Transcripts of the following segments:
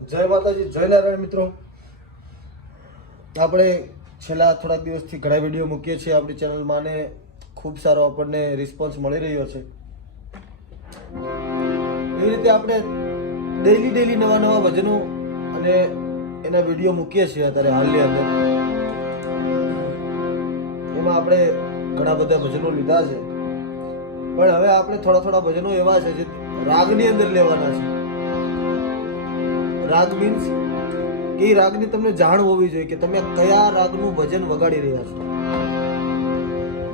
જય માતાજી, જય નારાયણ મિત્રો. આપણે છેલ્લા થોડાક દિવસથી ઘણા વિડીયો મૂકીએ છીએ આપણી ચેનલમાં અને ખૂબ સારો આપણને રિસ્પોન્સ મળી રહ્યો છે. એ રીતે આપણે ડેઈલી નવા નવા ભજનો અને એના વિડીયો મૂકીએ છીએ અત્યારે હાલની અંદર. એમાં આપણે ઘણા બધા ભજનો લીધા છે, પણ હવે આપણે થોડા ભજનો એવા છે જે રાગની અંદર લેવાના છે. રાગ મીન્સ એ રાગની તમને જાણ હોવી જોઈએ કે તમે કયા રાગનું ભજન વગાડી રહ્યા છો.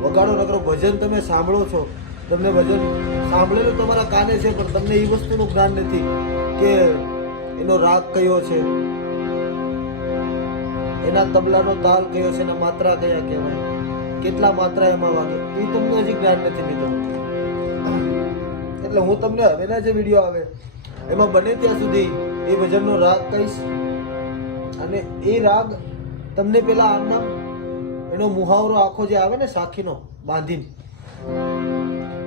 વગાડો નકરો ભજન તમે સાંભળો છો, તમને ભજન સાંભળેલું તમારા કાને છે, પણ તમને એ વસ્તુનું જ્ઞાન નથી કે એનો રાગ કયો છે, એના તબલાનો તાલ કયો છે, એના માત્રા કયા કહેવાય, કેટલા માત્રા એમાં વાગે, એ તમને હજી જ્ઞાન નથી મિત્રો. એટલે હું તમને હવેના જે વિડીયો આવે એમાં બને ત્યાં સુધી એ ભજનનો રાગ કહીશ, અને એ રાગ તમને પેલા આમના એનો મુહાવરો આખો જે આવે ને સાખીનો બાંધીને,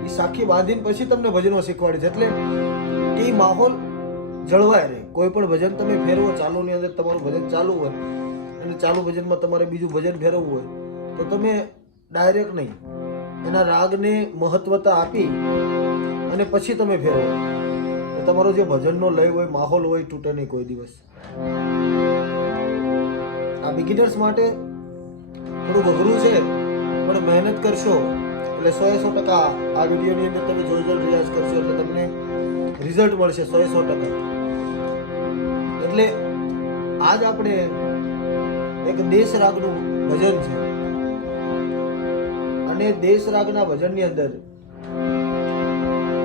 એ સાખી બાંધીને પછી તમને ભજનો શીખવાડીશ, એટલે એ માહોલ જળવાય રહે. કોઈ પણ ભજન તમે ફેરવો, ચાલુની અંદર તમારું ભજન ચાલુ હોય અને ચાલુ ભજનમાં તમારે બીજું ભજન ફેરવવું હોય તો તમે ડાયરેક્ટ નહીં, એના રાગને મહત્વતા આપી અને પછી તમે ફેરવો. તમારો જે ભજનનો લય હોય, માહોલ હોય, તૂટે નહીં કોઈ દિવસ. આ બિગિનર્સ માટે થોડું અઘરું છે, પણ મહેનત કરશો એટલે 100% આ વિડીયોની અંદર તમે જોઈ રિયાઝ કરશો એટલે તમને રિઝલ્ટ મળશે 100%. એટલે આજ આપણે એક દેશ રાગનું ભજન છે, અને દેશ રાગના ભજનની અંદર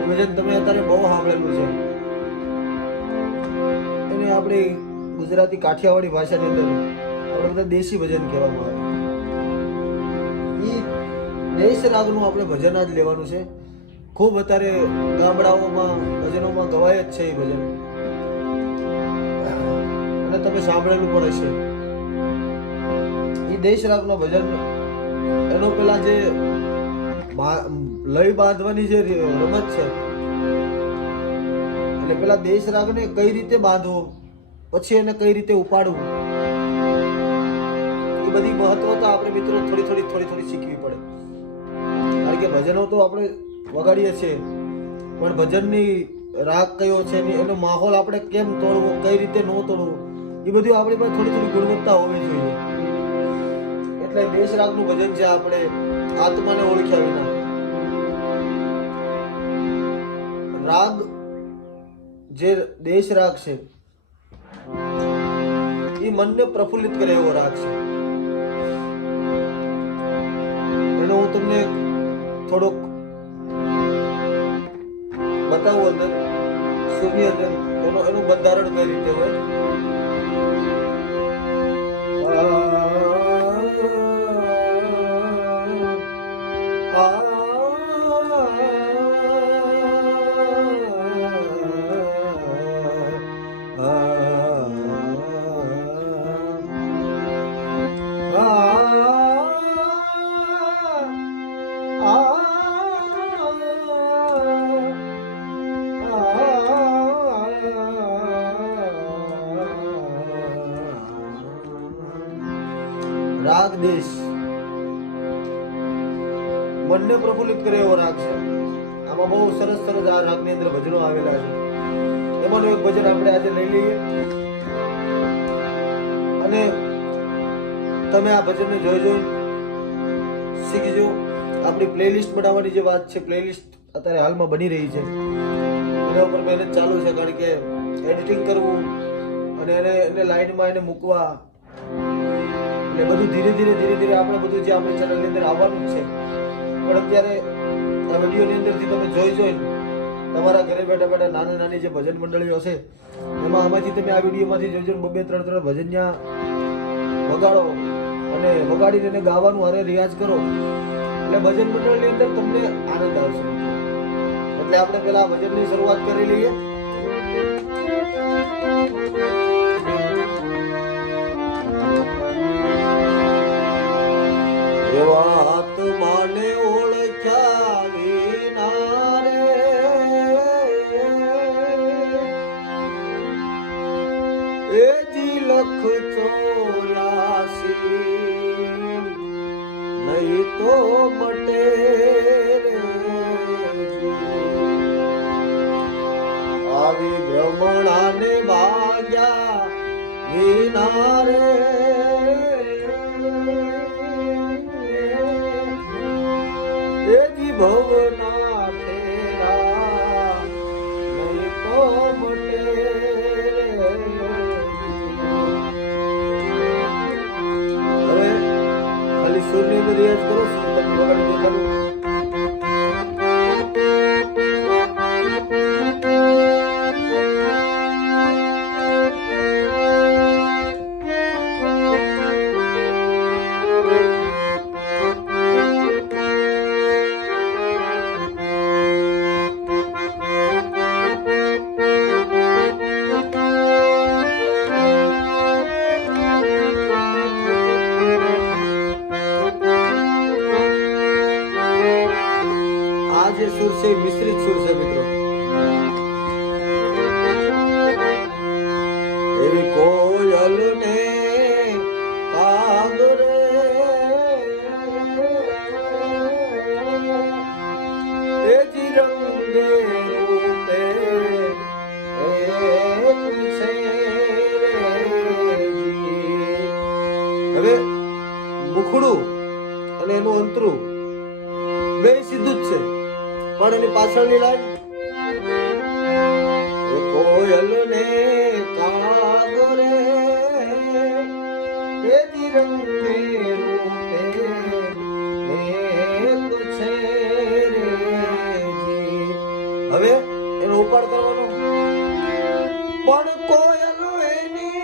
ભજન તમે અત્યારે બહુ સાંભળેલું છે, એને આપણી ગુજરાતી કાઠિયાવાડી ભાષાની અંદર આપણે બધા દેશી ભજન કહેવામાં આવે. એ દેશ રાગનું આપણે ભજન જ લેવાનું છે. ખૂબ અત્યારે ગામડાઓમાં ભજનોમાં ગવાય જ છે એ ભજન, અને તમે સાંભળેલું પણ હશે. એ દેશ રાગનું ભજન એનો પેલા જે લય બાંધવાની જે રમત છે, એટલે પેલા દેશ રાગને કઈ રીતે બાંધવો, પછી એને કઈ રીતે ઉપાડવું, એ બધી મહત્વતા આપણે મિત્રો થોડી શીખવી પડે. કારણ કે ભજનો તો આપણે વગાડીએ છીએ, પણ ભજનની રાગ કયો છે, એનો માહોલ આપણે કેમ તોડવો, કઈ રીતે ન તોડવું, એ બધું આપણી પાસે થોડી ગુણવત્તા હોવી જોઈએ. એટલે દેશ રાગનું ભજન છે આપણે આત્માને ઓળખ્યા વિના. રાગ જે દેશ રાગ છે એ મનને પ્રફુલ્લિત કરે એવો રાગ છે. એનો હું તમને થોડોક બતાવું અંદર સુરની અંદર એનું બંધારણ કઈ રીતે હોય. રાગ દેશ મનને પ્રફુલ્લિત કરે એવો રાગ છે. આમાં બહુ સરસ આ રાગની અંદર ભજનો આવેલા છે. એમાંનું એક ભજન આપણે આજે લઈ લઈએ, અને તમે આ ભજનને જોઈ શીખજો. આપણી પ્લેલિસ્ટ બનાવવાની જે વાત છે, પ્લેલિસ્ટ અત્યારે હાલમાં બની રહી છે, એના ઉપર મહેનત ચાલુ છે. કારણ કે એડિટિંગ કરવું અને એને લાઈનમાં એને મૂકવા, એટલે બધું ધીરે આપણે બધું જે આપણી ચેનલની અંદર આવવાનું જ છે. પણ અત્યારે આ વિડીયોની અંદરથી તમે જોઈને તમારા ઘરે બેઠા નાની જે ભજન મંડળીઓ છે એમાં આમાંથી તમે આ વિડીયોમાંથી જોઈને 2-3 ભજન ત્યાં વગાડો અને વગાડીને એને ગાવાનું હારે રિયાઝ કરો, એટલે ભજન મંડળની અંદર તમને આનંદ આવશે. એટલે આપણે પેલા ભજનની શરૂઆત કરી લઈએ. એવા આત્માને ઓળખ્યા વિના રે એ જી લખ 84 નહીં તો મટે રે આવી ભ્રમણાને ભાગ્યા વિના રે એ જી ભવના ફેરા નહીં તો મટે રે હવે ખાલી સુરની અંદર રિયાઝ કરો સુર તમને વગાડી દેખાડું જે સુર છે મિશ્રિત સુર છે મિત્રો એવી કોયલ ને કાગરે એ જી રંગે રૂપે એક છે હવે મુખડું અને એનું અંતરું બે સીધું જ છે પણ એની પાછળની લાઈન કોયલ ને કાગરે એ જી રંગે રૂપે એક છે રે જી હવે એનો ઉપાડ કરવાનો પણ કોયલ એની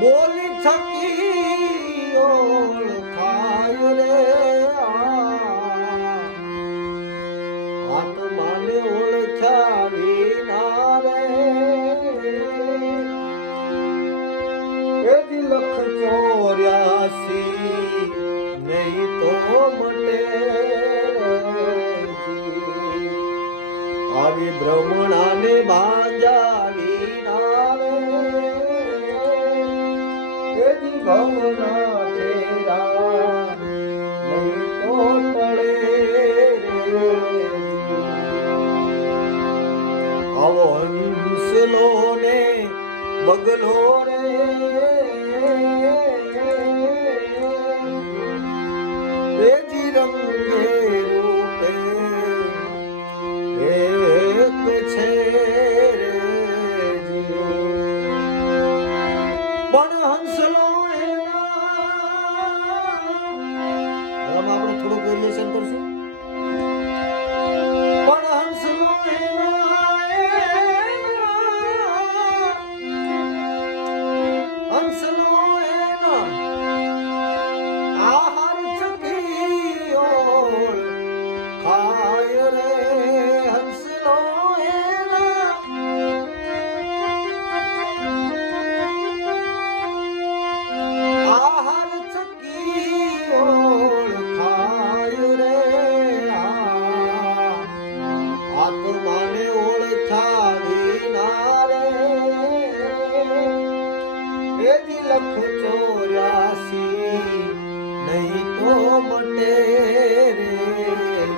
બોલી થકી ઓળખાય રે આત્માને ઓળખ્યા વિના રે એ જી લખ 84 નહીં તો મટે આવી ભ્રમણાને બાંધ્યા વિના રે ભવના ફેરા નહીં તો ટળે રે આવો હંસલો ને બગલો રે એ જી રંગે રૂપે એક છે રે પણ હંસલો આપણે થોડું વેરિએશન કરશું પણ હંસલો આહાર થકી ખાય રે હંસલો આહાર થકી આત્માને ઓળખ્યા વિના રે એ જી લખ 84 નહીં તો મટે રે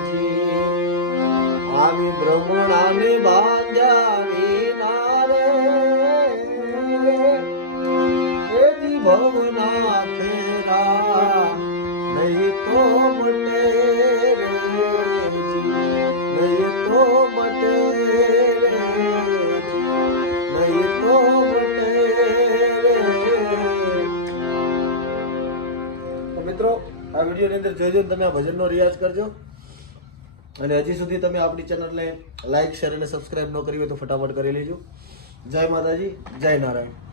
જી આવી ભ્રમણાને બાંધ્યા વિના રે એ જી ભવના ફેરા નહીં તો મટે રે નહીં તો મટે રે નહીં તો મટે રે મિત્રો આ વિડીયોની અંદર જોઈજો તમે આ ભજનનો રિયાઝ કરજો અને હજી સુધી તમે આપણી ચેનલને લાઈક શેર અને સબસ્ક્રાઇબ ન કરી હોય તો ફટાફટ કરી લેજો જય માતાજી જય નારાયણ